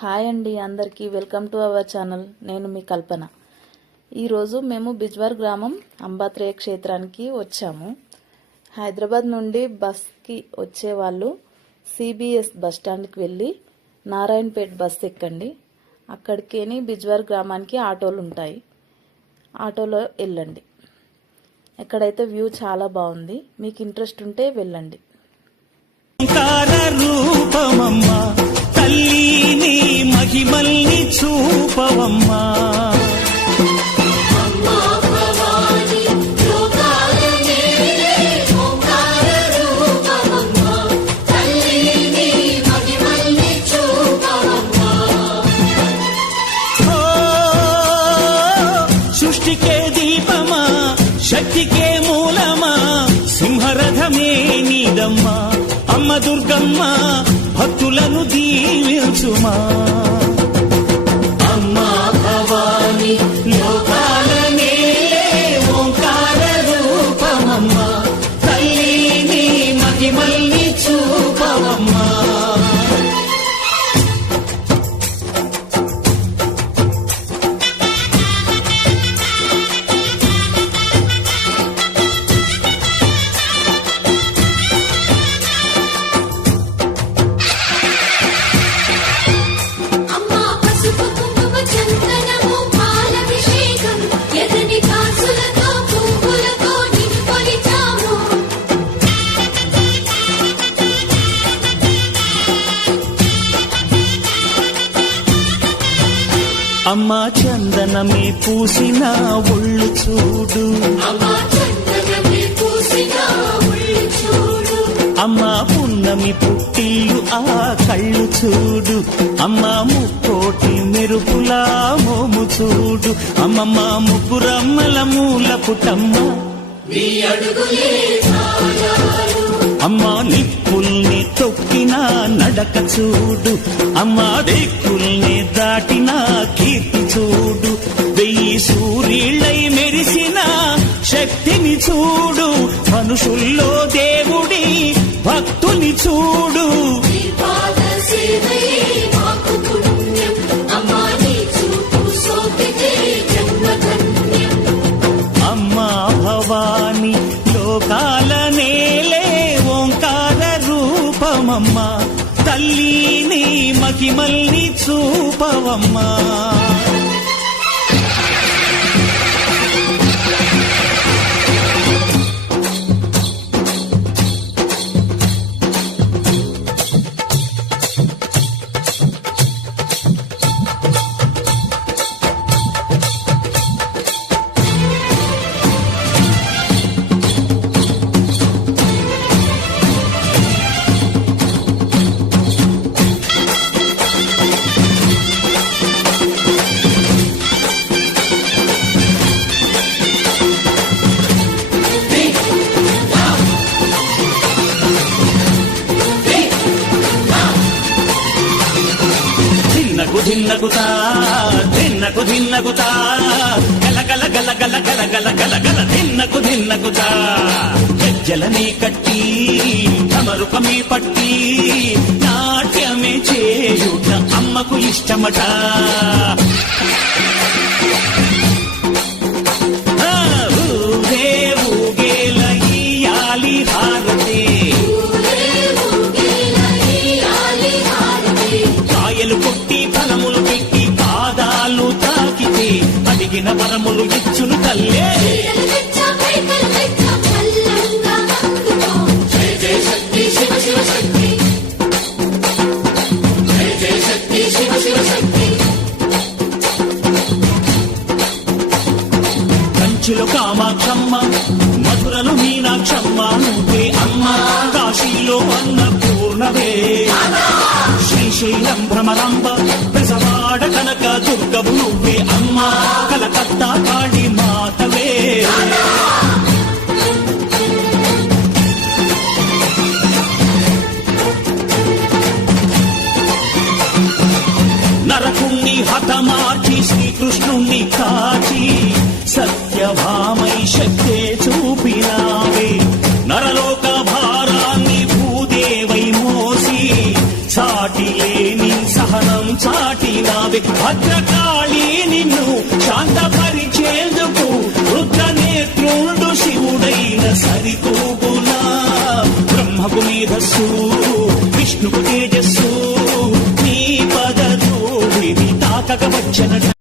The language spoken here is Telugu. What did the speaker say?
హాయ్ అండి, అందరికీ వెల్కమ్ టు అవర్ ఛానల్. నేను మీ కల్పన. ఈరోజు మేము బిజ్వార్ గ్రామం అంబాత్రేయ క్షేత్రానికి వచ్చాము. హైదరాబాద్ నుండి బస్కి వచ్చేవాళ్ళు సిబిఎస్ బస్ స్టాండ్కి వెళ్ళి నారాయణపేట్ బస్ ఎక్కండి. అక్కడికేని బిజ్వార్ గ్రామానికి ఆటోలు ఉంటాయి. ఆటోలో వెళ్ళండి. ఎక్కడైతే వ్యూ చాలా బాగుంది. మీకు ఇంట్రెస్ట్ ఉంటే వెళ్ళండి. తల్లిని మహిమల్ని చూపవమ్మా, సృష్టికే దీపమా, శక్తికే మూలమా, సింహరథమే నీదమ్మా. అమ్మ దుర్గమ్మ భక్తులను దీవించుమా. అమ్మా భవాని లోకాల నేలే ఓంకార రూపమమ్మా, తల్లిని మహిమల్ని చూపవమ్మా. అమ్మా చందనమే పూసిన ఒళ్ళు చూడు, అమ్మా పున్నమి పుట్టిల్లు ఆ కళ్ళు చూడు, అమ్మా ముక్కోటి మెరుపులా మోము చూడు, అమ్మమ్మ ముగ్గురమ్మల మూల పుటమ్మ, అమ్మా నిప్పుల్ని తొక్కిన నడక చూడు, అమ్మా దిక్కుల్ని దాటిన కీర్తి చూడు, 1000 సూర్యుళ్ళై మెరిసిన శక్తిని చూడు, మనుషుల్లో దేవుడి భక్తుని చూడు. అమ్మా భవాని లోకాల నేలే ఓంకార రూపమమ్మా, తల్లిని మహిమల్ని చూపవమ్మా. ధిన్నగుతా ధిన్నకు ధిన్నగుతా గల గల గల గల గల గల గల గల ధిన్నగుతా, గజ్జలనే కట్టి తమరుకమే పట్టి నాట్యమే చేయుట అమ్మకు ఇష్టమట. ఊగే ఊగేల ఇయ్యాలి హారతే, కాయలు కొట్టి ఫలములు పెట్టి పాదాలు తాకితే అడిగిన వరములు ఇచ్చును తల్లే. కంచిలో కామాక్షమ్మ, మధురలు మీనాక్షమ్మ నువ్వే అమ్మ, కాశీలో అన్నపూర్ణవే, శ్రీశైలం భ్రమరాంబ, పెసవాడ కనక దుర్గవు నువ్వే అమ్మ, కలకత్తా కాళీ మాతవే. నరకుణ్ణి హతమార్చి శ్రీకృష్ణుణ్ణి కాచి సత్యభామై శక్తే చూపినావే, నరలోక భారాన్ని భూదేవై మోసి సాటి లేని సహనం చాటినావే భద్రకాళి నిన్ను శాంతపరిచేందుకు రుద్రనేత్రుండు శివుడైన సరితూగులా బ్రహ్మకు మేధస్సు విష్ణుకు తేజస్సు నీ పదధూళిని తాకక వచ్చన